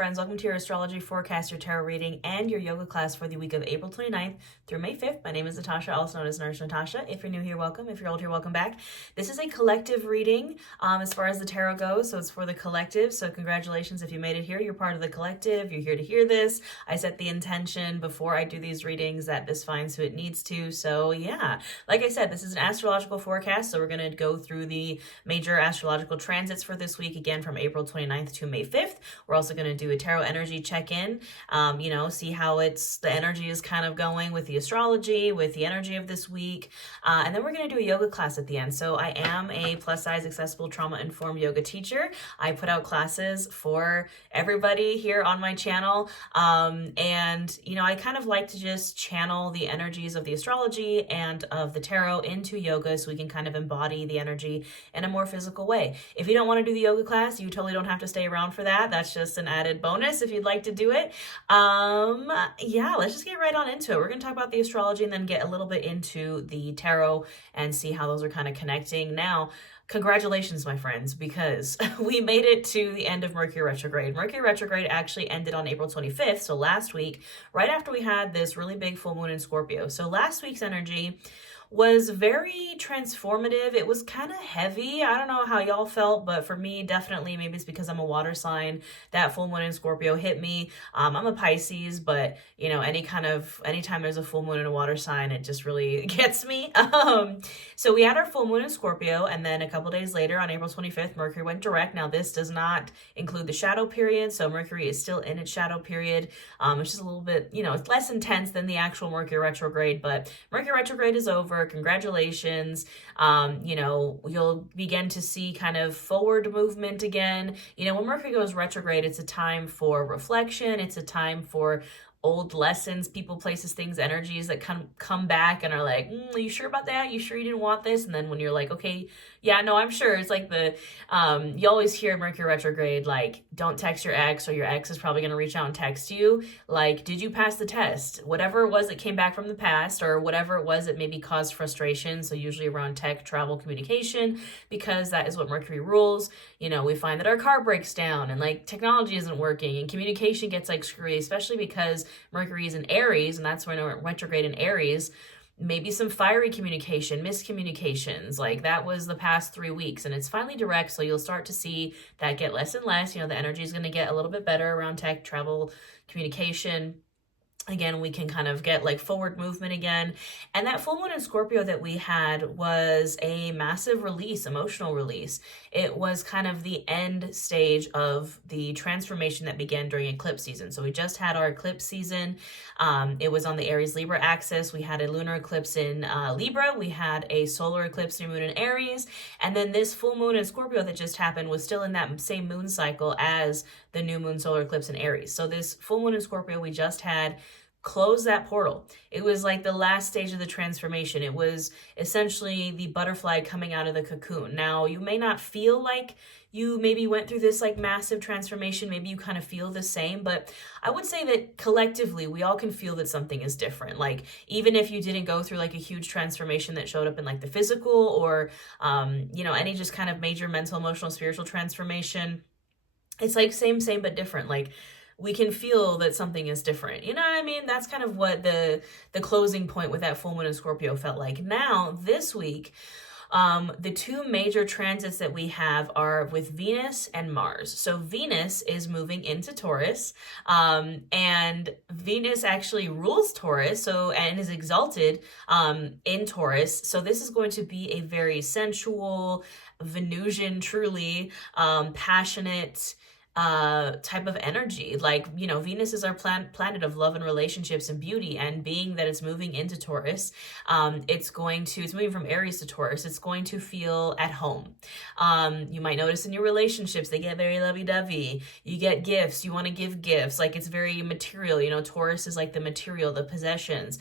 friends, welcome to your Astrology Forecast, your tarot reading, and your yoga class for the week of April 29th through May 5th. My name is Natasha, also known as Nurse Natasha. If you're new here, welcome. If you're old here, welcome back. This is a collective reading as far as the tarot goes, so it's for the collective. So congratulations if you made it here. You're part of the collective. You're here to hear this. I set the intention before I do these readings that this finds who it needs to. So yeah, like I said, this is an astrological forecast, so we're going to go through the major astrological transits for this week, again from April 29th to May 5th. We're also going to do a tarot energy check-in, see how the energy is kind of going with the astrology, with the energy of this week. And then we're going to do a yoga class at the end. So I am a plus-size, accessible, trauma-informed yoga teacher. I put out classes for everybody here on my channel. I kind of like to just channel the energies of the astrology and of the tarot into yoga so we can kind of embody the energy in a more physical way. If you don't want to do the yoga class, you totally don't have to stay around for that. That's just an added bonus if you'd like to do it. Let's just get right on into it. We're going to talk about the astrology and then get a little bit into the tarot and see how those are kind of connecting. Now, congratulations, my friends, because we made it to the end of Mercury retrograde. Mercury retrograde actually ended on April 25th, so last week, right after we had this really big full moon in Scorpio. So last week's energy was very transformative. It was kind of heavy. I don't know how y'all felt, but for me, definitely, maybe it's because I'm a water sign, that full moon in Scorpio hit me. I'm a Pisces, but anytime there's a full moon in a water sign, it just really gets me. So we had our full moon in Scorpio, and then a couple days later on April 25th, Mercury went direct. Now this does not include the shadow period, so Mercury is still in its shadow period. It's just a little bit, it's less intense than the actual Mercury retrograde, but Mercury retrograde is over. Congratulations. You'll begin to see kind of forward movement again. When Mercury goes retrograde, it's a time for reflection. It's a time for old lessons, people, places, things, energies that come back and are like, are you sure about that? You sure you didn't want this? And then when you're like, okay, yeah, no, I'm sure. It's like you always hear Mercury retrograde, like, don't text your ex, or your ex is probably going to reach out and text you. Like, did you pass the test? Whatever it was that came back from the past, or whatever it was that maybe caused frustration. So usually around tech, travel, communication, because that is what Mercury rules. We find that our car breaks down and like technology isn't working and communication gets like screwy, especially because Mercury is in Aries, and that's when we're retrograde in Aries. Maybe some fiery communication, miscommunications, like that was the past 3 weeks, and it's finally direct, so you'll start to see that get less and less. The energy is going to get a little bit better around tech, travel, communication. Again, we can kind of get like forward movement again. And that full moon in Scorpio that we had was a massive release, emotional release. It was kind of the end stage of the transformation that began during eclipse season. So we just had our eclipse season. It was on the Aries Libra axis. We had a lunar eclipse in Libra. We had a solar eclipse new moon in Aries. And then this full moon in Scorpio that just happened was still in that same moon cycle as the new moon solar eclipse in Aries. So this full moon in Scorpio we just had close that portal. It was like the last stage of the transformation. It was essentially the butterfly coming out of the cocoon. Now, you may not feel like you maybe went through this like massive transformation. Maybe you kind of feel the same, but I would say that collectively we all can feel that something is different. Like even if you didn't go through like a huge transformation that showed up in like the physical or, any just kind of major mental, emotional, spiritual transformation, it's like same, but different. Like we can feel that something is different. You know what I mean? That's kind of what the closing point with that full moon in Scorpio felt like. Now, this week, the two major transits that we have are with Venus and Mars. So Venus is moving into Taurus, and Venus actually rules Taurus, and is exalted in Taurus. So this is going to be a very sensual, Venusian, truly passionate type of energy. Like, Venus is our planet of love and relationships and beauty, and being that it's moving into Taurus, it's moving from Aries to Taurus, it's going to feel at home. You might notice in your relationships, they get very lovey-dovey. You get gifts, you want to give gifts, like it's very material. Taurus is like the material, the possessions.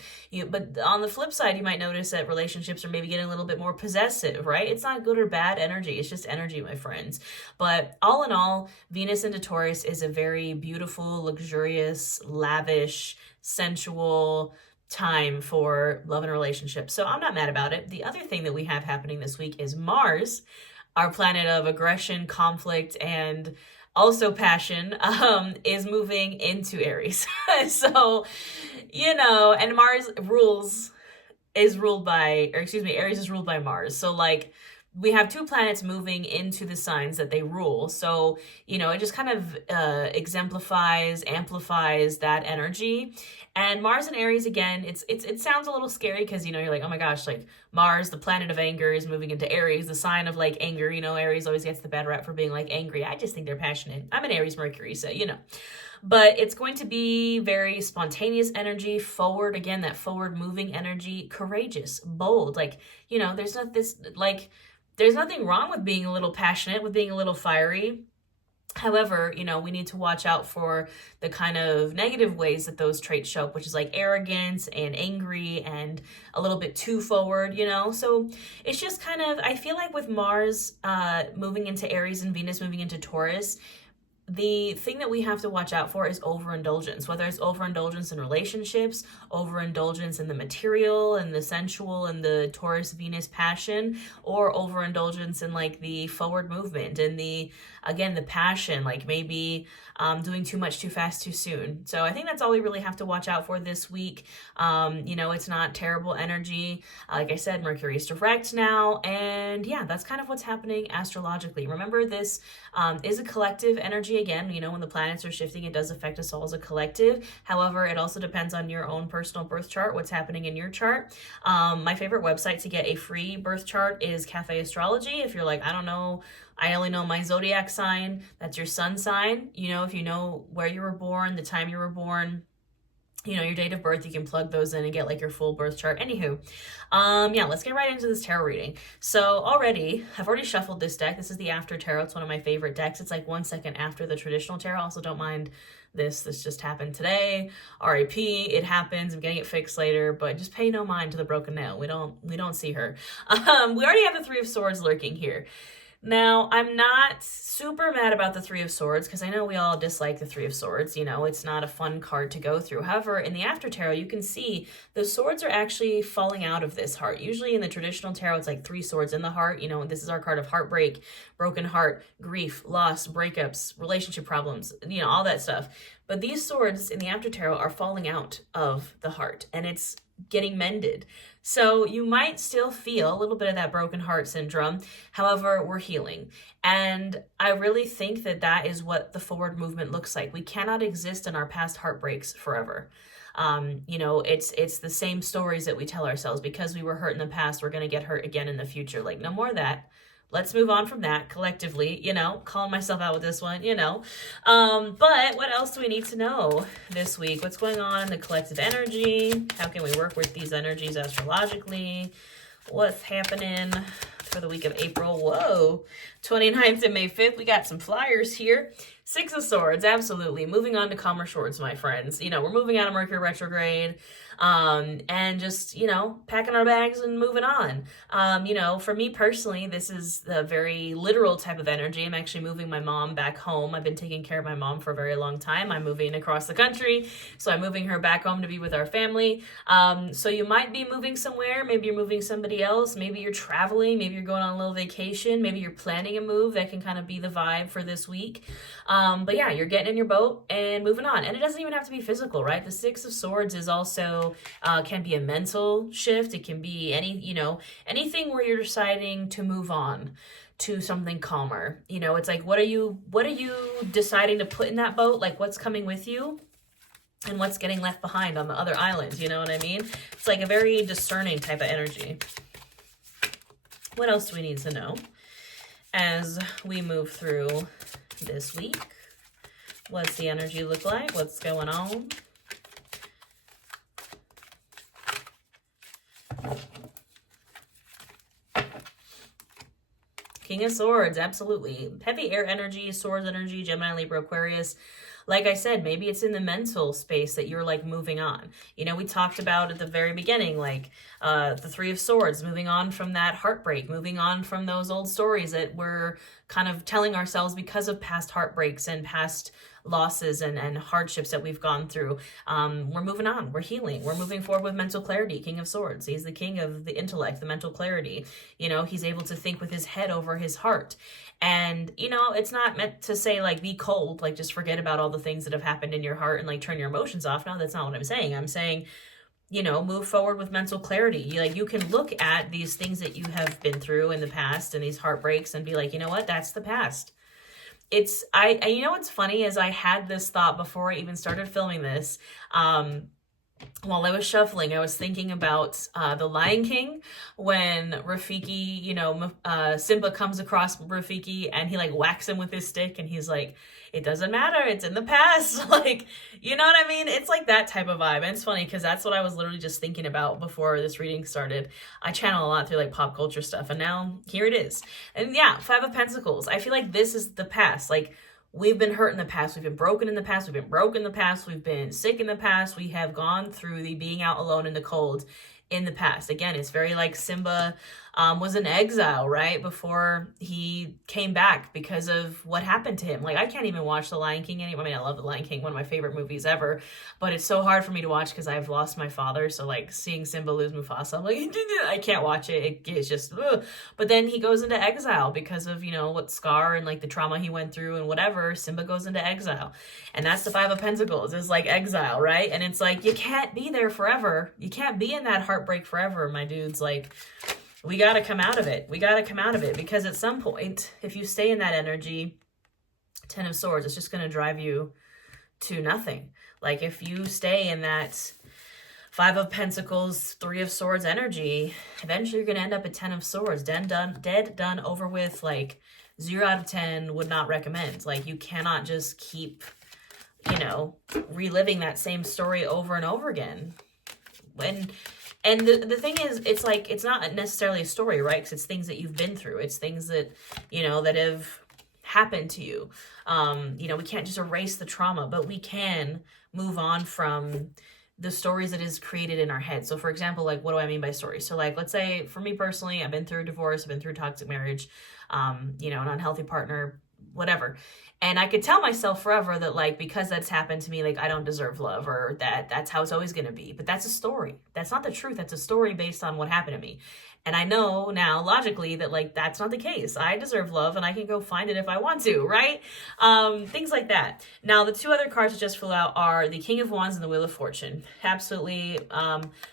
But on the flip side, you might notice that relationships are maybe getting a little bit more possessive, right? It's not good or bad energy, it's just energy, my friends. But all in all, Venus into Taurus is a very beautiful, luxurious, lavish, sensual time for love and relationships. So I'm not mad about it. The other thing that we have happening this week is Mars, our planet of aggression, conflict, and also passion, is moving into Aries. So, and Aries is ruled by Mars. So like we have two planets moving into the signs that they rule. So, it just kind of amplifies that energy. And Mars and Aries, again, it sounds a little scary because, you're like, oh my gosh, like Mars, the planet of anger, is moving into Aries, the sign of like anger. Aries always gets the bad rap for being like angry. I just think they're passionate. I'm an Aries Mercury, so, But it's going to be very spontaneous energy, forward, again, that forward moving energy, courageous, bold. Like, there's nothing wrong with being a little passionate, with being a little fiery. However, we need to watch out for the kind of negative ways that those traits show up, which is like arrogance and angry and a little bit too forward, So it's just kind of, I feel like with Mars moving into Aries and Venus moving into Taurus, the thing that we have to watch out for is overindulgence, whether it's overindulgence in relationships, overindulgence in the material and the sensual and the Taurus Venus passion, or overindulgence in like the forward movement and the passion, like maybe doing too much too fast too soon. So I think that's all we really have to watch out for this week. It's not terrible energy. Like I said, Mercury is direct now, and yeah, that's kind of what's happening astrologically. Remember, this is a collective energy. Again, when the planets are shifting, it does affect us all as a collective. However, it also depends on your own personal birth chart, what's happening in your chart. My favorite website to get a free birth chart is Cafe Astrology. If you're like, I don't know, I only know my zodiac sign, that's your sun sign. If you know where you were born, the time you were born, your date of birth, you can plug those in and get like your full birth chart. Anywho, let's get right into this tarot reading. So I've already shuffled this deck. This is the After Tarot. It's one of my favorite decks. It's like 1 second after the traditional tarot. Also, don't mind this just happened today. RIP, it happens. I'm getting it fixed later, but just pay no mind to the broken nail. We don't see her. We already have the Three of Swords lurking here. Now, I'm not super mad about the Three of Swords because I know we all dislike the Three of Swords. It's not a fun card to go through. However, in the After Tarot, you can see the swords are actually falling out of this heart. Usually in the traditional tarot, it's like 3 swords in the heart. This is our card of heartbreak, broken heart, grief, loss, breakups, relationship problems, all that stuff. But these swords in the After Tarot are falling out of the heart, and it's getting mended. So you might still feel a little bit of that broken heart syndrome. However, we're healing. And I really think that is what the forward movement looks like. We cannot exist in our past heartbreaks forever. It's the same stories that we tell ourselves. Because we were hurt in the past, we're going to get hurt again in the future. Like, no more of that. Let's move on from that collectively, calling myself out with this one, But what else do we need to know this week? What's going on in the collective energy? How can we work with these energies astrologically? What's happening for the week of April? Whoa, 29th to May 5th. We got some flyers here. 6 of Swords, absolutely. Moving on to calmer shores, my friends. We're moving out of Mercury retrograde. And just, packing our bags and moving on. For me personally, this is the very literal type of energy. I'm actually moving my mom back home. I've been taking care of my mom for a very long time. I'm moving across the country, so I'm moving her back home to be with our family. So you might be moving somewhere. Maybe you're moving somebody else. Maybe you're traveling. Maybe you're going on a little vacation. Maybe you're planning a move. That can kind of be the vibe for this week. But yeah, you're getting in your boat and moving on. And it doesn't even have to be physical, right? The 6 of Swords is also can be a mental shift. It can be anything where you're deciding to move on to something calmer. It's like, what are you deciding to put in that boat? Like, what's coming with you and what's getting left behind on the other islands? You know what I mean? It's like a very discerning type of energy. What else do we need to know as we move through this week? What's the energy look like? What's going on? King of Swords, absolutely. Heavy air energy, Swords energy, Gemini, Libra, Aquarius. Like I said, maybe it's in the mental space that you're like moving on. We talked about at the very beginning, like the 3 of Swords, moving on from that heartbreak, moving on from those old stories that we're kind of telling ourselves because of past heartbreaks and past losses and hardships that we've gone through. We're moving on, we're healing, we're moving forward with mental clarity. King of Swords, he's the king of the intellect, the mental clarity. You know, he's able to think with his head over his heart. And, you know, it's not meant to say like be cold, like just forget about all the things that have happened in your heart and like turn your emotions off. No, that's not what I'm saying. I'm saying, you know, move forward with mental clarity. You can look at these things that you have been through in the past and these heartbreaks and be like, you know what, that's the past. You know what's funny is I had this thought before I even started filming this. While I was shuffling, I was thinking about The Lion King, when Rafiki, you know, Simba comes across Rafiki and he like whacks him with his stick and he's like, it doesn't matter, it's in the past. Like, you know what I mean? It's like that type of vibe. And it's funny because that's what I was literally just thinking about before this reading started. I channel a lot through like pop culture stuff, and now here it is. And yeah, Five of Pentacles. I feel like this is the past. Like, we've been hurt in the past. We've been broken in the past. We've been broke in the past. We've been sick in the past. We have gone through the being out alone in the cold in the past. Again, it's very like Simba was in exile, right? Before he came back because of what happened to him. Like, I can't even watch The Lion King anymore. I mean, I love The Lion King, one of my favorite movies ever, but it's so hard for me to watch because I've lost my father. So like seeing Simba lose Mufasa, I'm like, I can't watch it. It's just, ugh. But then he goes into exile because of, you know, what Scar and like the trauma he went through and whatever. Simba goes into exile. And that's the Five of Pentacles, is like exile, right? And it's like, you can't be there forever. You can't be in that heartbreak forever, my dudes. Like, we got to come out of it. We got to come out of it, because at some point, if you stay in that energy, Ten of Swords, it's just going to drive you to nothing. Like, if you stay in that Five of Pentacles, Three of Swords energy, eventually you're going to end up at Ten of Swords. Dead, done, over with. Like, 0 out of 10 would not recommend. Like, you cannot just keep, you know, reliving that same story over and over again. And the thing is, it's like, it's not necessarily a story, right? Because it's things that you've been through. It's things that, you know, that have happened to you. You know, we can't just erase the trauma, but we can move on from the stories that is created in our head. So for example, like, what do I mean by stories? So like, let's say for me personally, I've been through a divorce, I've been through a toxic marriage, you know, an unhealthy partner, whatever. And I could tell myself forever that, like, because that's happened to me, like, I don't deserve love, or that's how it's always going to be. But that's a story. That's not the truth. That's a story based on what happened to me. And I know now, logically, that, like, that's not the case. I deserve love, and I can go find it if I want to, right? Things like that. Now, the two other cards that just flew out are the King of Wands and the Wheel of Fortune. Absolutely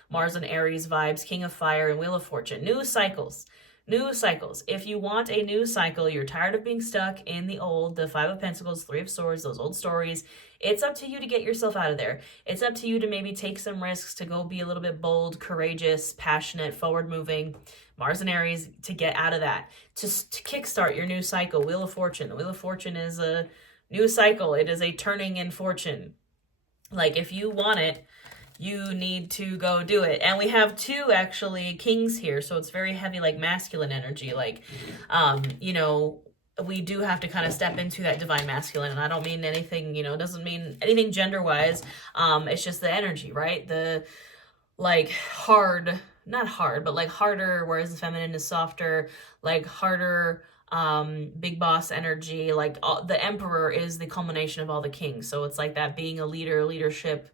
Mars and Aries vibes, King of Fire and Wheel of Fortune. New cycles. New cycles. If you want a new cycle, you're tired of being stuck in the old, the Five of Pentacles, Three of Swords, those old stories, it's up to you to get yourself out of there. It's up to you to maybe take some risks, to go be a little bit bold, courageous, passionate, forward-moving, Mars and Aries, to get out of that, to kickstart your new cycle. Wheel of Fortune. The Wheel of Fortune is a new cycle. It is a turning in fortune. Like, if you want it, you need to go do it. And we have two, actually, kings here, so it's very heavy, like, masculine energy. Like, you know, we do have to kind of step into that divine masculine, and I don't mean anything, you know, doesn't mean anything gender-wise. It's just the energy, right? The, like, hard, not hard, but, like, harder, whereas the feminine is softer, like, harder, big boss energy. Like, the emperor is the culmination of all the kings, so it's like that, being a leader, leadership,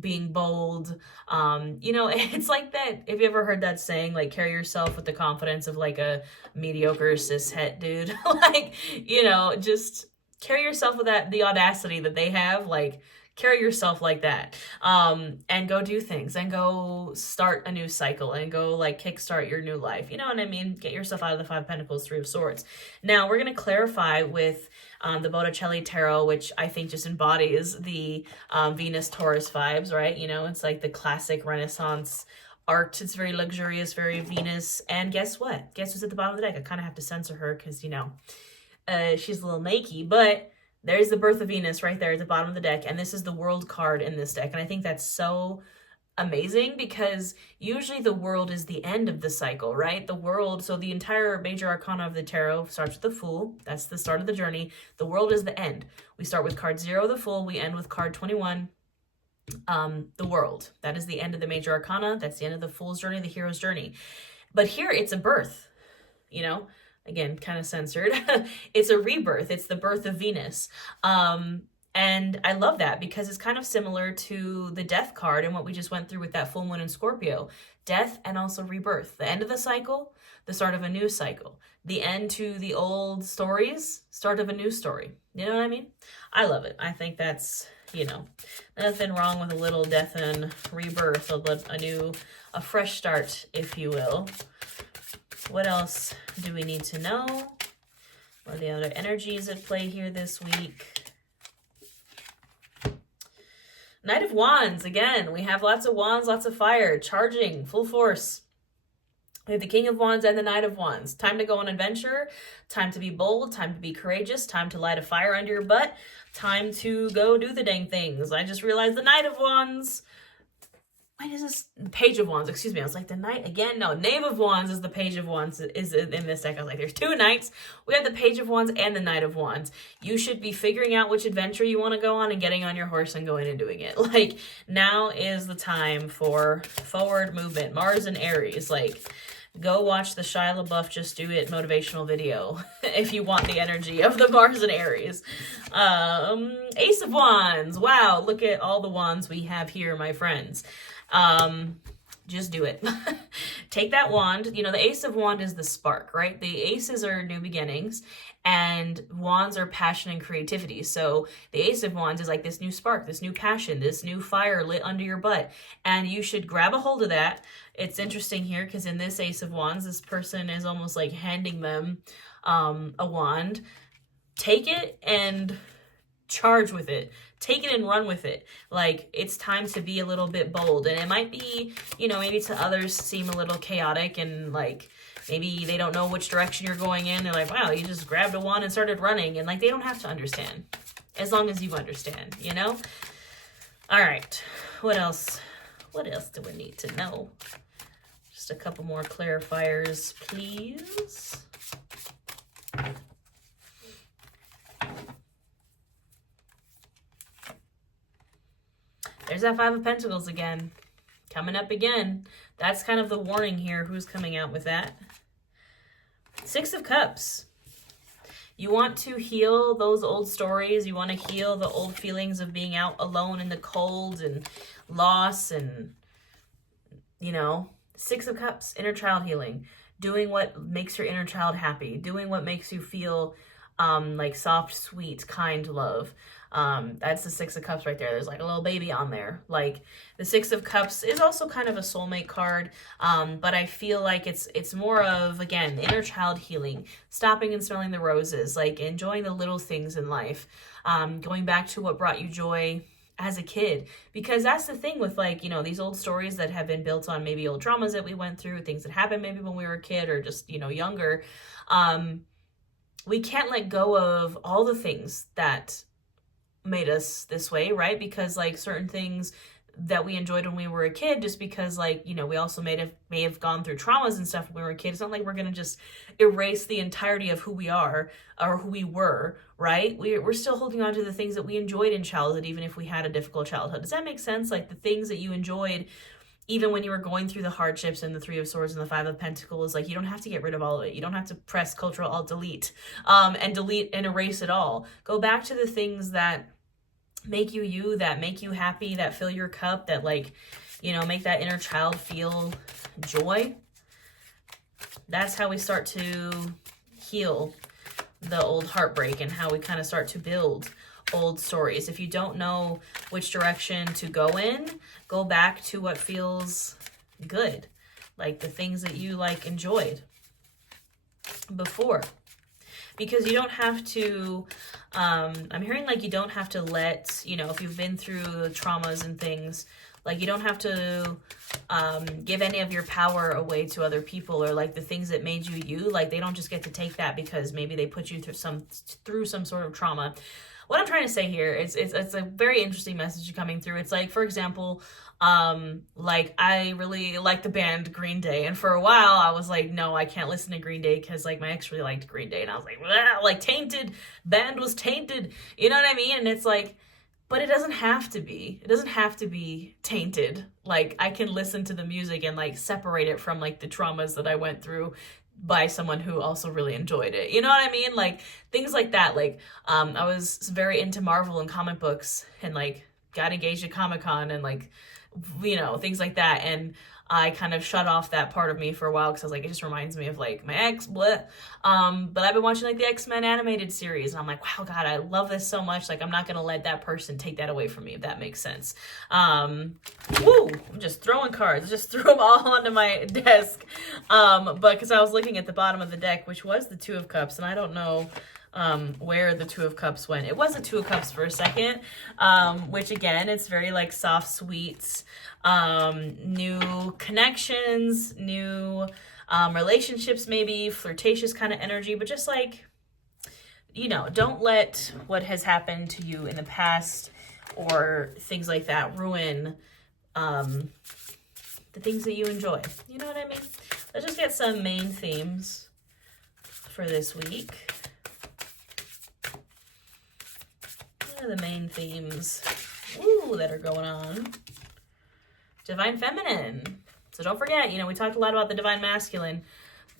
being bold. You know, it's like that. Have you ever heard that saying, like, carry yourself with the confidence of like a mediocre cishet dude? Like, you know, just carry yourself with that, the audacity that they have. Like, carry yourself like that, and go do things, and go start a new cycle, and go, like, kickstart your new life. You know what I mean? Get yourself out of the Five of Pentacles, Three of Swords. Now we're going to clarify with the Botticelli Tarot, which I think just embodies the Venus Taurus vibes, right? You know, it's like the classic Renaissance art. It's very luxurious, very Venus. And guess what? Guess who's at the bottom of the deck? I kind of have to censor her because, you know, she's a little naked, but there's the birth of Venus right there at the bottom of the deck. And this is the World card in this deck. And I think that's so amazing, because usually the World is the end of the cycle, right? The World, so the entire major arcana of the tarot starts with the Fool. That's the start of the journey. The World is the end. We start with card 0, the Fool. We end with card 21, the World. That is the end of the major arcana. That's the end of the Fool's journey, the hero's journey. But here it's a birth, you know? Again, kind of censored. It's a rebirth. It's the birth of Venus. And I love that because it's kind of similar to the death card and what we just went through with that full moon in Scorpio. Death and also rebirth. The end of the cycle, the start of a new cycle. The end to the old stories, start of a new story. You know what I mean? I love it. I think that's, nothing wrong with a little death and rebirth, a fresh start, if you will. What else do we need to know? What are the other energies at play here this week? Knight of Wands, again, we have lots of wands, lots of fire, charging, full force. We have the King of Wands and the Knight of Wands. Time to go on adventure, time to be bold, time to be courageous, time to light a fire under your butt, time to go do the dang things. I just realized the Knight of Wands. Why is this Page of Wands? Excuse me. I was like, the Knight again? No, Knave of Wands is the Page of Wands is in this deck. I was like, there's two Knights. We have the Page of Wands and the Knight of Wands. You should be figuring out which adventure you want to go on and getting on your horse and going and doing it. Like, now is the time for forward movement. Mars and Aries. Like, go watch the Shia LaBeouf Just Do It motivational video if you want the energy of the Mars and Aries. Ace of Wands. Wow, look at all the wands we have here, my friends. Just do it. Take that wand. The Ace of Wand is the spark, right? The aces are new beginnings and wands are passion and creativity. So the Ace of Wands is like this new spark, this new passion, this new fire lit under your butt. And you should grab a hold of that. It's interesting here because in this Ace of Wands, this person is almost like handing them a wand. Take it and charge with it. Take it and run with it. Like, it's time to be a little bit bold. And it might be, maybe to others seem a little chaotic and like, maybe they don't know which direction you're going in. They're like, wow, you just grabbed a wand and started running. And like, they don't have to understand as long as you understand, All right. What else? What else do we need to know? Just a couple more clarifiers, please. There's that Five of Pentacles again. Coming up again. That's kind of the warning here. Who's coming out with that? Six of Cups. You want to heal those old stories. You want to heal the old feelings of being out alone in the cold and loss and, Six of Cups, inner child healing. Doing what makes your inner child happy. Doing what makes you feel like soft, sweet, kind love. That's the Six of Cups right there. There's like a little baby on there. Like, the Six of Cups is also kind of a soulmate card, but I feel like it's more of, again, inner child healing, stopping and smelling the roses, like enjoying the little things in life, going back to what brought you joy as a kid, because that's the thing with like, these old stories that have been built on maybe old traumas that we went through, things that happened maybe when we were a kid or just, younger. We can't let go of all the things that made us this way, right? Because like certain things that we enjoyed when we were a kid, just because like, we also may have gone through traumas and stuff when we were a kid. It's not like we're going to just erase the entirety of who we are or who we were, right? We're still holding on to the things that we enjoyed in childhood, even if we had a difficult childhood. Does that make sense? Like the things that you enjoyed even when you were going through the hardships and the Three of Swords and the Five of Pentacles, like you don't have to get rid of all of it. You don't have to press Ctrl Alt Delete and delete and erase it all. Go back to the things that make you, that make you happy, that fill your cup, that like, make that inner child feel joy. That's how we start to heal the old heartbreak and how we kind of start to build old stories. If you don't know which direction to go in, go back to what feels good, like the things that you like enjoyed before. Because you don't have to, I'm hearing like you don't have to let, if you've been through the traumas and things, like you don't have to give any of your power away to other people, or like the things that made you, like they don't just get to take that because maybe they put you through some sort of trauma. What I'm trying to say here is it's a very interesting message coming through. It's like, for example, like I really like the band Green Day, and for a while I was like, no, I can't listen to Green Day because like my ex really liked Green Day, and I was like tainted, band was tainted, you know what I mean? And it's like, but it doesn't have to be tainted. Like I can listen to the music and like separate it from like the traumas that I went through by someone who also really enjoyed it. You know what I mean? Like things like that. Like I was very into Marvel and comic books, and like got engaged at Comic-Con, and like, you know, things like that. And I kind of shut off that part of me for a while because I was like, it just reminds me of like my ex, but I've been watching like the X-Men animated series, and I'm like, wow, God, I love this so much. Like, I'm not gonna let that person take that away from me, if that makes sense. I'm just throwing cards. I just threw them all onto my desk. But because I was looking at the bottom of the deck, which was the Two of Cups, and I don't know where the Two of Cups went. It was a Two of Cups for a second, which again, it's very like soft, sweet, new connections, new relationships, maybe flirtatious kind of energy, but just like, you know, don't let what has happened to you in the past or things like that ruin the things that you enjoy. You know what I mean? Let's just get some main themes for this week. What are the main themes that are going on? Divine Feminine. So don't forget, you know, we talked a lot about the Divine Masculine.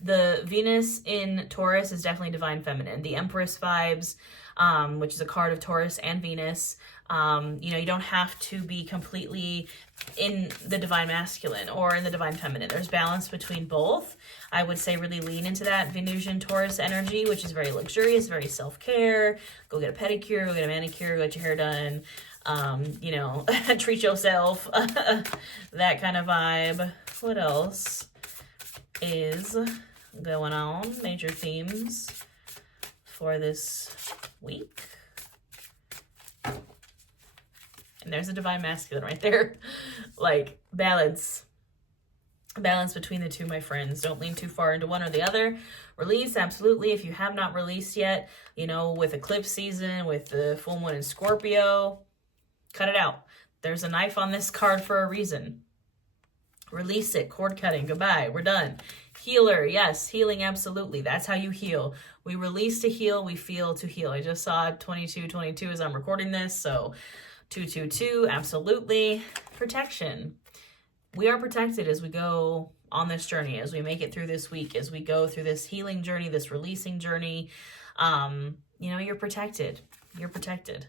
The Venus in Taurus is definitely Divine Feminine. The Empress vibes, which is a card of Taurus and Venus. You know, you don't have to be completely in the Divine Masculine or in the Divine Feminine. There's balance between both. I would say really lean into that Venusian Taurus energy, which is very luxurious, very self-care. Go get a pedicure, go get a manicure, go get your hair done. You know, treat yourself, that kind of vibe. What else is going on? Major themes for this week. And there's a Divine Masculine right there. Like, balance between the two, my friends. Don't lean too far into one or the other. Release, absolutely. If you have not released yet, you know, with eclipse season, with the full moon in Scorpio, cut it out. There's a knife on this card for a reason. Release it. Cord cutting. Goodbye. We're done. Healer. Yes. Healing. Absolutely. That's how you heal. We release to heal. We feel to heal. I just saw 2222 as I'm recording this. So 222. Absolutely. Protection. We are protected as we go on this journey, as we make it through this week, as we go through this healing journey, this releasing journey. You know, you're protected. You're protected.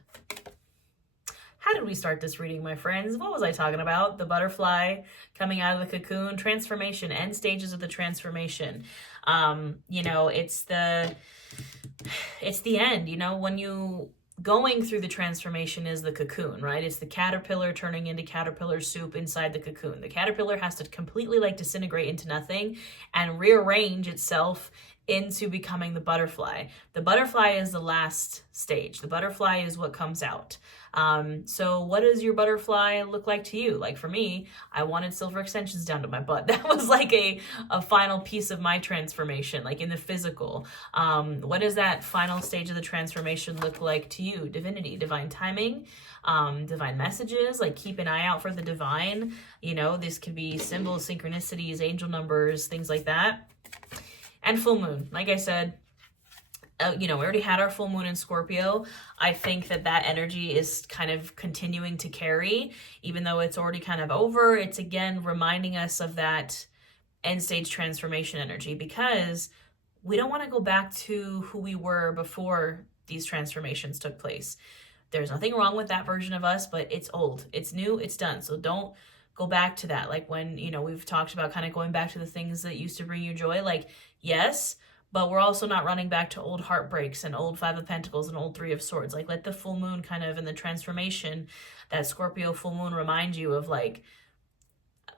How did we start this reading, my friends? What was I talking about? The butterfly coming out of the cocoon, transformation, end stages of the transformation. You know, it's the end, you know, when you going through the transformation is the cocoon, right? It's the caterpillar turning into caterpillar soup inside the cocoon. The caterpillar has to completely like disintegrate into nothing and rearrange itself into becoming the butterfly. The butterfly is the last stage. The butterfly is what comes out. So what does your butterfly look like to you? Like for me, I wanted silver extensions down to my butt. That was like a final piece of my transformation, like in the physical. What does that final stage of the transformation look like to you? Divinity, divine timing, divine messages, like keep an eye out for the divine. You know, this could be symbols, synchronicities, angel numbers, things like that. And full moon, like I said, you know, we already had our full moon in Scorpio. I think that energy is kind of continuing to carry, even though it's already kind of over. It's again reminding us of that end stage transformation energy, because we don't want to go back to who we were before these transformations took place. There's nothing wrong with that version of us, but it's old, it's new, it's done. So don't go back to that. Like when, you know, we've talked about kind of going back to the things that used to bring you joy, like, yes, but we're also not running back to old heartbreaks and old Five of Pentacles and old Three of Swords. Like, let the full moon kind of in the transformation, that Scorpio full moon, remind you of like,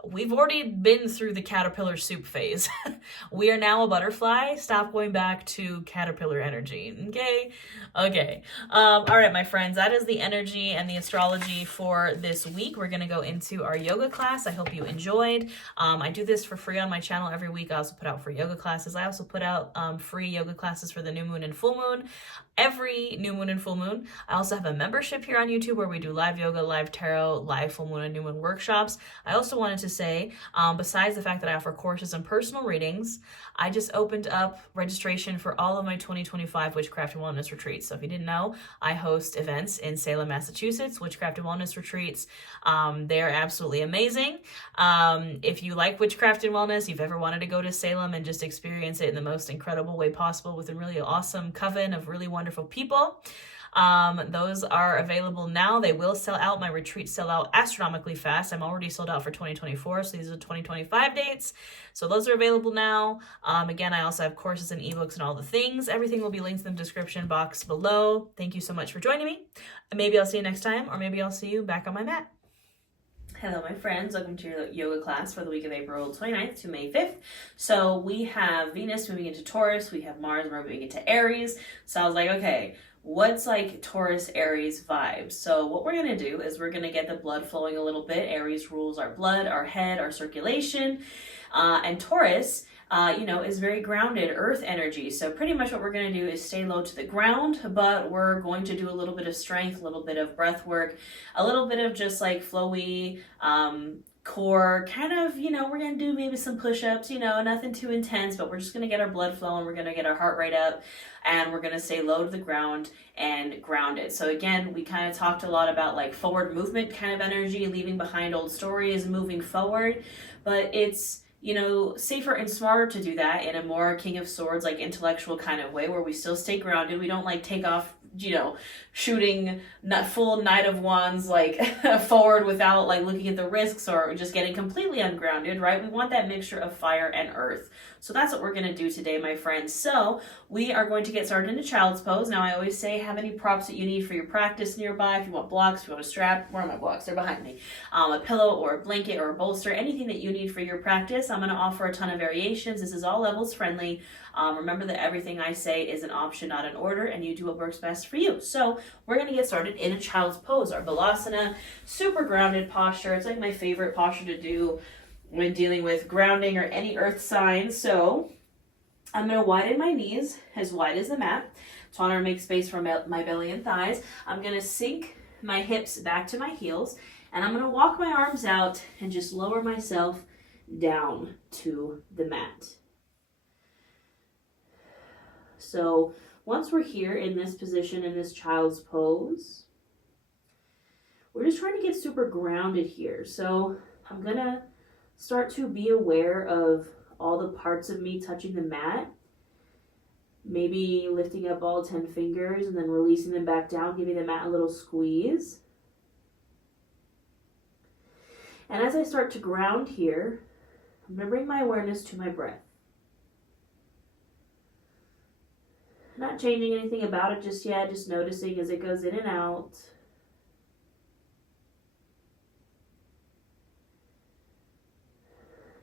we've already been through the caterpillar soup phase. We are now a butterfly. Stop going back to caterpillar energy. Okay. All right, my friends, that is the energy and the astrology for this week. We're going to go into our yoga class. I hope you enjoyed. I do this for free on my channel every week. I also put out free yoga classes. I also put out free yoga classes for the new moon and full moon. every new moon and full moon. I also have a membership here on YouTube where we do live yoga, live tarot, live full moon and new moon workshops. I also wanted to say, besides the fact that I offer courses and personal readings, I just opened up registration for all of my 2025 Witchcraft and Wellness retreats. So if you didn't know, I host events in Salem, Massachusetts, Witchcraft and Wellness retreats. They are absolutely amazing. If you like witchcraft and wellness, you've ever wanted to go to Salem and just experience it in the most incredible way possible with a really awesome coven of really wonderful people, those are available now. They will sell out. My retreats sell out astronomically fast. I'm already sold out for 2024, so these are 2025 dates. So those are available now. Again, I also have courses and ebooks and all the things. Everything will be linked in the description box below. Thank you so much for joining me. Maybe I'll see you next time, or maybe I'll see you back on my mat. Hello, my friends. Welcome to your yoga class for the week of April 29th to May 5th. So we have Venus moving into Taurus. We have Mars moving into Aries. So I was like, okay, what's like Taurus Aries vibes? So what we're going to do is we're going to get the blood flowing a little bit. Aries rules our blood, our head, our circulation. And Taurus, is very grounded, earth energy. So pretty much what we're going to do is stay low to the ground, but we're going to do a little bit of strength, a little bit of breath work, a little bit of just like flowy, core kind of, we're going to do maybe some push-ups, nothing too intense, but we're just going to get our blood flowing. We're going to get our heart rate up, and we're going to stay low to the ground and grounded. So again, we kind of talked a lot about like forward movement kind of energy, leaving behind old stories, moving forward, but it's safer and smarter to do that in a more King of Swords, like intellectual kind of way, where we still stay grounded. We don't like take off, shooting not full Knight of Wands, like forward without like looking at the risks, or just getting completely ungrounded, right? We want that mixture of fire and earth. So that's what we're going to do today, my friends. So we are going to get started into child's pose. Now, I always say, have any props that you need for your practice nearby. If you want blocks, if you want a strap, where are my blocks? They're behind me. A pillow or a blanket or a bolster, anything that you need for your practice. I'm going to offer a ton of variations. This is all levels friendly. Remember that everything I say is an option, not an order, and you do what works best for you. So we're going to get started in a child's pose, our Balasana, super grounded posture. It's like my favorite posture to do when dealing with grounding or any earth sign. So I'm going to widen my knees as wide as the mat to honor and make space for my belly and thighs. I'm going to sink my hips back to my heels, and I'm going to walk my arms out and just lower myself down to the mat. So once we're here in this position, in this child's pose, we're just trying to get super grounded here. So I'm going to start to be aware of all the parts of me touching the mat. Maybe lifting up all 10 fingers and then releasing them back down, giving the mat a little squeeze. And as I start to ground here, I'm going to bring my awareness to my breath. Not changing anything about it just yet, just noticing as it goes in and out.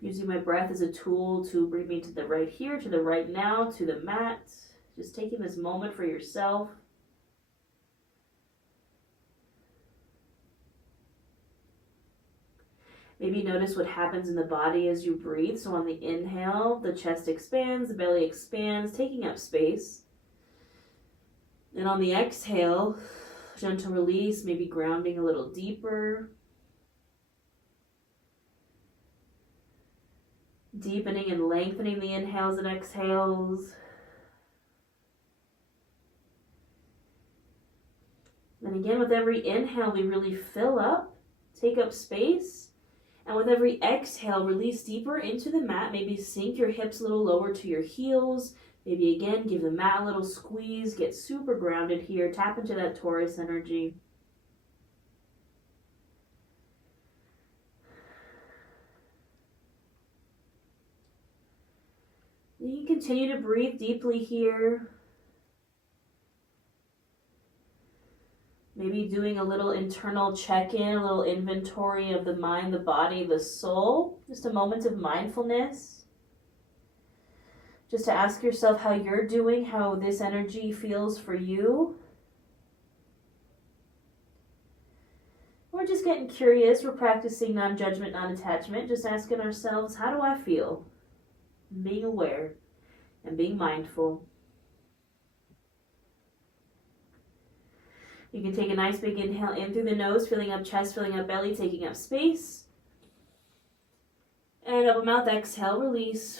Using my breath as a tool to bring me to the right here, to the right now, to the mat. Just taking this moment for yourself. Maybe notice what happens in the body as you breathe. So on the inhale, the chest expands, the belly expands, taking up space. And on the exhale, gentle release, maybe grounding a little deeper. Deepening and lengthening the inhales and exhales. And again, with every inhale, we really fill up, take up space. And with every exhale, release deeper into the mat. Maybe sink your hips a little lower to your heels. Maybe again, give the mat a little squeeze. Get super grounded here. Tap into that Taurus energy. You can continue to breathe deeply here. Maybe doing a little internal check-in, a little inventory of the mind, the body, the soul. Just a moment of mindfulness. Just to ask yourself how you're doing, how this energy feels for you. We're just getting curious. We're practicing non-judgment, non-attachment. Just asking ourselves, how do I feel? Being aware and being mindful. You can take a nice big inhale in through the nose, filling up chest, filling up belly, taking up space. And open mouth, exhale, release.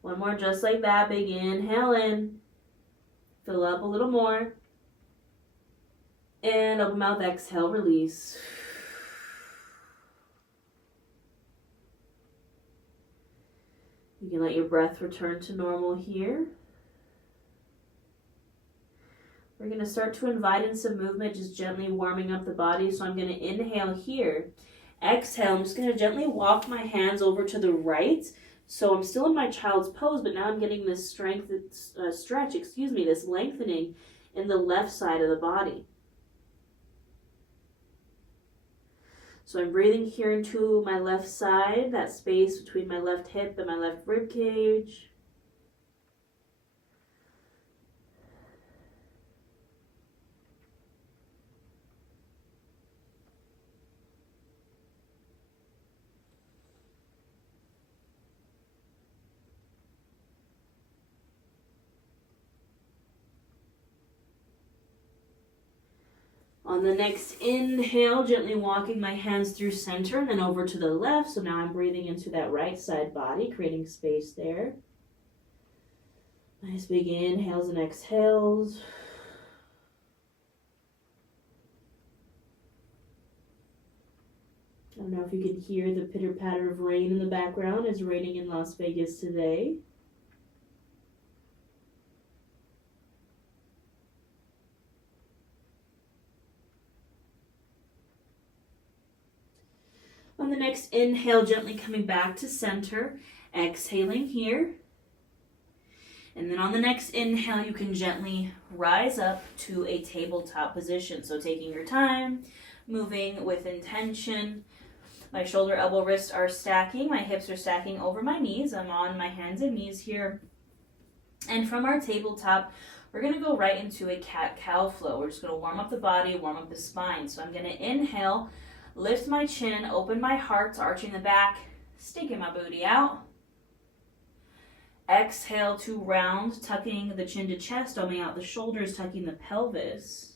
One more just like that, big inhale in. Fill up a little more. And open mouth, exhale, release. You can let your breath return to normal here. We're going to start to invite in some movement, just gently warming up the body. So I'm going to inhale here. Exhale, I'm just going to gently walk my hands over to the right. So I'm still in my child's pose, but now I'm getting this stretch, this lengthening in the left side of the body. So I'm breathing here into my left side, that space between my left hip and my left rib cage. On the next inhale, gently walking my hands through center and then over to the left. So now I'm breathing into that right side body, creating space there. Nice big inhales and exhales. I don't know if you can hear the pitter-patter of rain in the background. It's raining in Las Vegas today. On the next inhale, gently coming back to center, exhaling here. And then on the next inhale, you can gently rise up to a tabletop position. So taking your time, moving with intention. My shoulder, elbow, wrists are stacking. My hips are stacking over my knees. I'm on my hands and knees here. And from our tabletop, we're going to go right into a cat-cow flow. We're just going to warm up the body, warm up the spine. So I'm going to inhale, lift my chin, open my heart, arching the back, sticking my booty out. Exhale to round, tucking the chin to chest, opening out the shoulders, tucking the pelvis.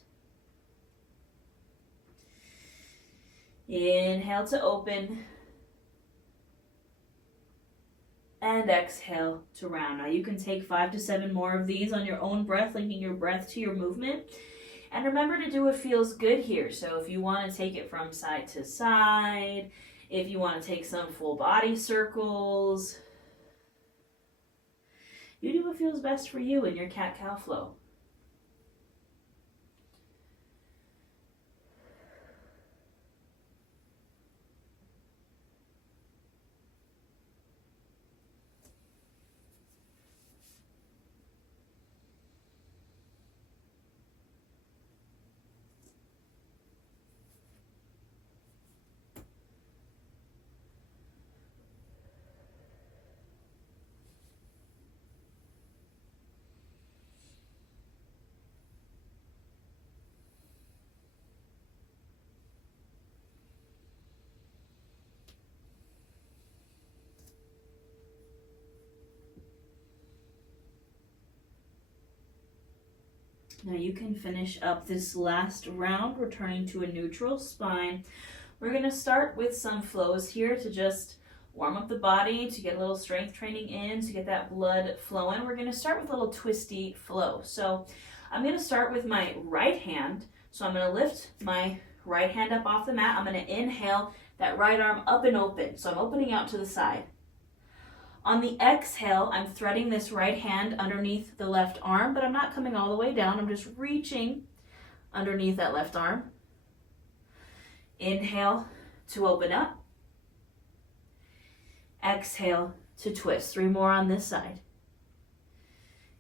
Inhale to open. And exhale to round. Now you can take 5 to 7 more of these on your own breath, linking your breath to your movement. And remember to do what feels good here. So if you want to take it from side to side, if you want to take some full body circles, you do what feels best for you in your cat-cow flow. Now you can finish up this last round, returning to a neutral spine. We're going to start with some flows here to just warm up the body, to get a little strength training in, to get that blood flowing. We're going to start with a little twisty flow. So I'm going to start with my right hand. So I'm going to lift my right hand up off the mat. I'm going to inhale that right arm up and open. So I'm opening out to the side. On the exhale, I'm threading this right hand underneath the left arm, but I'm not coming all the way down. I'm just reaching underneath that left arm. Inhale to open up. Exhale to twist. 3 more on this side.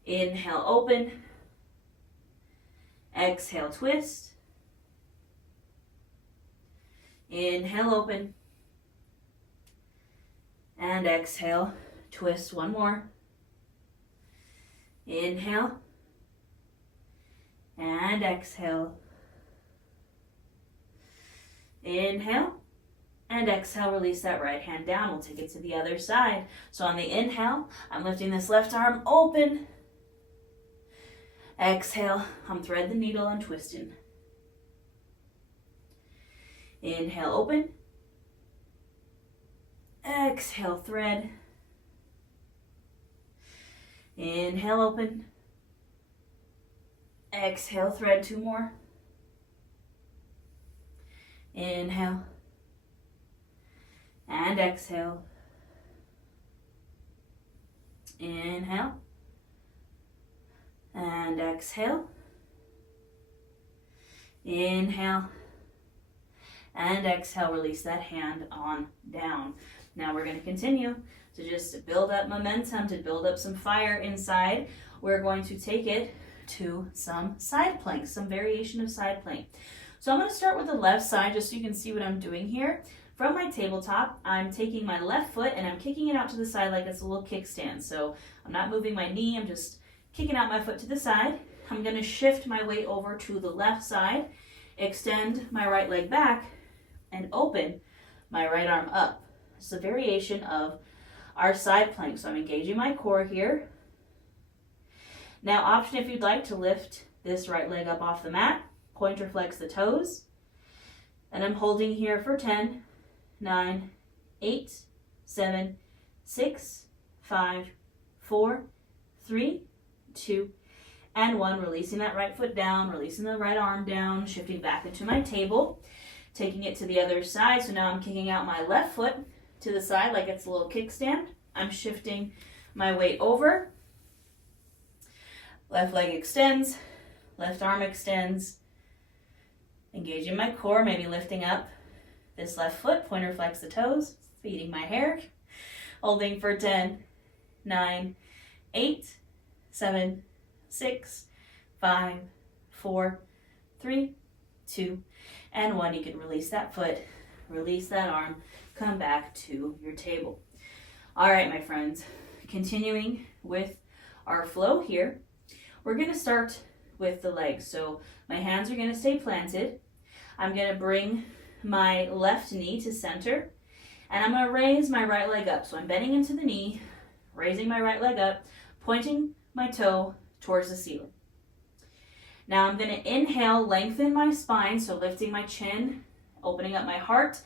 Inhale, open. Exhale, twist. Inhale, open. And exhale, twist. 1 more. Inhale. And exhale. Inhale. And exhale, release that right hand down. We'll take it to the other side. So on the inhale, I'm lifting this left arm open. Exhale, I'm thread the needle and twisting. Inhale, open. Exhale, thread. Inhale, open. Exhale, thread, 2 more. Inhale. And exhale. Inhale. And exhale. Inhale. And exhale, release that hand on down. Now we're going to continue to just build up momentum, to build up some fire inside. We're going to take it to some side planks, some variation of side plank. So I'm going to start with the left side just so you can see what I'm doing here. From my tabletop, I'm taking my left foot and I'm kicking it out to the side like it's a little kickstand. So I'm not moving my knee, I'm just kicking out my foot to the side. I'm going to shift my weight over to the left side, extend my right leg back, and open my right arm up. It's a variation of our side plank. So I'm engaging my core here. Now, option if you'd like to lift this right leg up off the mat, point or flex the toes. And I'm holding here for 10, 9, 8, 7, 6, 5, 4, 3, 2, and 1. Releasing that right foot down, releasing the right arm down, shifting back into my table, taking it to the other side. So now I'm kicking out my left foot to the side like it's a little kickstand. I'm shifting my weight over. Left leg extends, left arm extends. Engaging my core, maybe lifting up this left foot, pointer flex the toes, feeding my hair. Holding for 10, 9, 8, 7, 6, 5, 4, 3, 2, and 1. You can release that foot, release that arm, come back to your table. All right, my friends, continuing with our flow here, we're going to start with the legs. So my hands are going to stay planted. I'm going to bring my left knee to center, and I'm going to raise my right leg up. So I'm bending into the knee, raising my right leg up, pointing my toe towards the ceiling. Now I'm going to inhale, lengthen my spine, so lifting my chin, opening up my heart,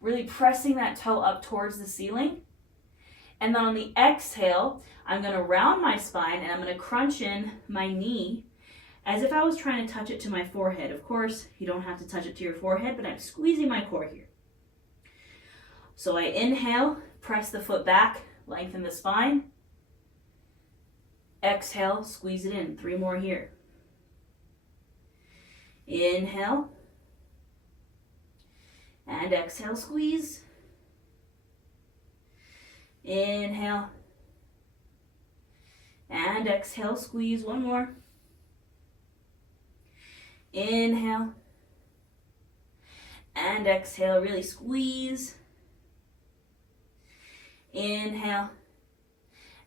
really pressing that toe up towards the ceiling. And then on the exhale, I'm going to round my spine and I'm going to crunch in my knee as if I was trying to touch it to my forehead. Of course, you don't have to touch it to your forehead, but I'm squeezing my core here. So I inhale, press the foot back, lengthen the spine. Exhale, squeeze it in. 3 more here. Inhale. And exhale, squeeze. Inhale. And exhale, squeeze. 1 more. Inhale. And exhale, really squeeze. Inhale.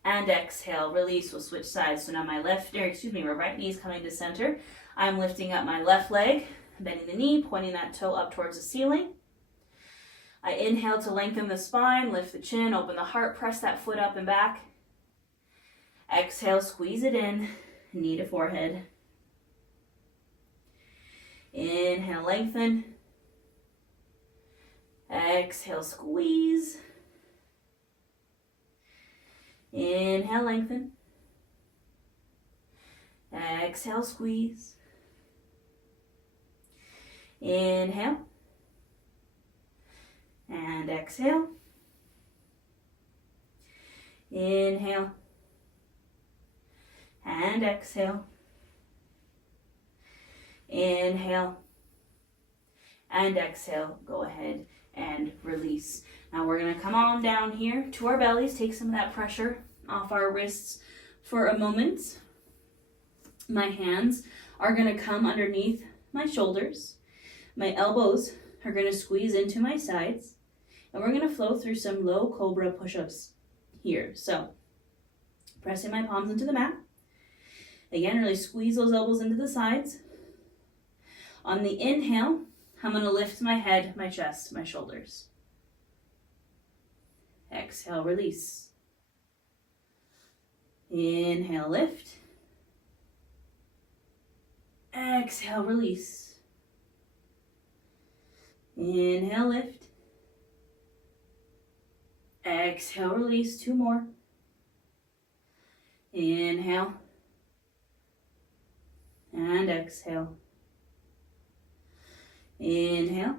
And exhale, release. We'll switch sides. So now my right knee is coming to center. I'm lifting up my left leg, bending the knee, pointing that toe up towards the ceiling. I inhale to lengthen the spine, lift the chin, open the heart, press that foot up and back. Exhale, squeeze it in, knee to forehead. Inhale, lengthen. Exhale, squeeze. Inhale, lengthen. Exhale, squeeze. Inhale. And exhale. Inhale. And exhale. Inhale. And exhale. Go ahead and release. Now we're going to come on down here to our bellies. Take some of that pressure off our wrists for a moment. My hands are going to come underneath my shoulders. My elbows are going to squeeze into my sides. And we're going to flow through some low cobra push-ups here. So, pressing my palms into the mat. Again, really squeeze those elbows into the sides. On the inhale, I'm going to lift my head, my chest, my shoulders. Exhale, release. Inhale, lift. Exhale, release. Inhale, lift. Exhale, release. 2 more. Inhale. And exhale. Inhale.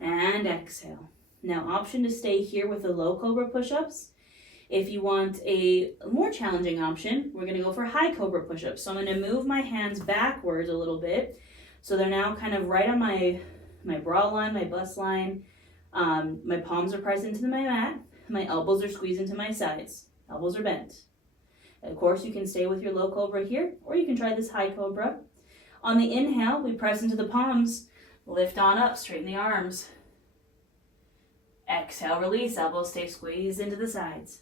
And exhale. Now, option to stay here with the low cobra push-ups. If you want a more challenging option, we're going to go for high cobra push-ups. So I'm going to move my hands backwards a little bit. So they're now kind of right on my bra line, my bust line. My palms are pressed into my mat. My elbows are squeezed into my sides. Elbows are bent. Of course, you can stay with your low cobra here, or you can try this high cobra. On the inhale, we press into the palms. Lift on up, straighten the arms. Exhale, release. Elbows stay squeezed into the sides.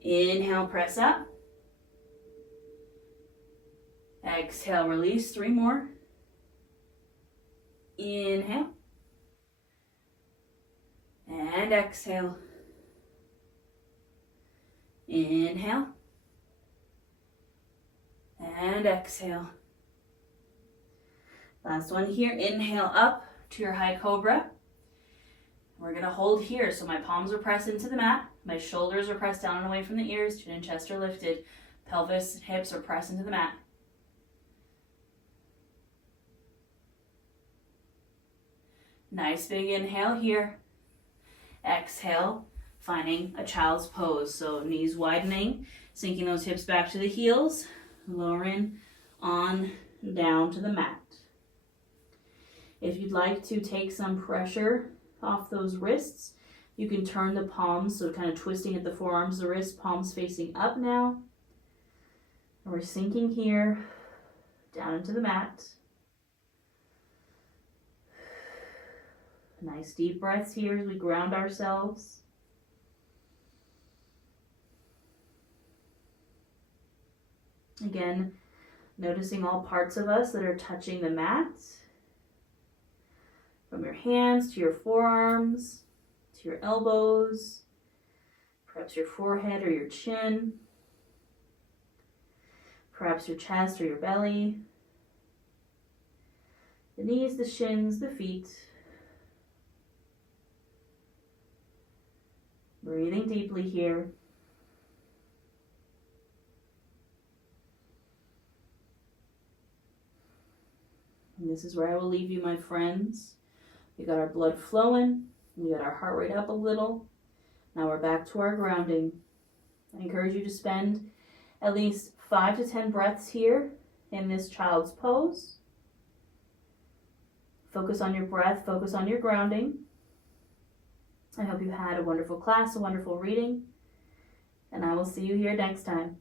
Inhale, press up. Exhale, release. 3 more. Inhale. And exhale. Inhale. And exhale. Last one here. Inhale up to your high cobra. We're going to hold here. So my palms are pressed into the mat. My shoulders are pressed down and away from the ears. Chin and chest are lifted. Pelvis and hips are pressed into the mat. Nice big inhale here. Exhale, finding a child's pose. So knees widening, sinking those hips back to the heels, lowering on down to the mat. If you'd like to take some pressure off those wrists, you can turn the palms, so kind of twisting at the forearms, the wrists, palms facing up now. And we're sinking here, down into the mat. Nice deep breaths here as we ground ourselves. Again, noticing all parts of us that are touching the mat. From your hands to your forearms, to your elbows, perhaps your forehead or your chin, perhaps your chest or your belly, the knees, the shins, the feet. Breathing deeply here. And this is where I will leave you, my friends. We got our blood flowing. We got our heart rate up a little. Now we're back to our grounding. I encourage you to spend at least 5 to 10 breaths here in this child's pose. Focus on your breath. Focus on your grounding. I hope you had a wonderful class, a wonderful reading, and I will see you here next time.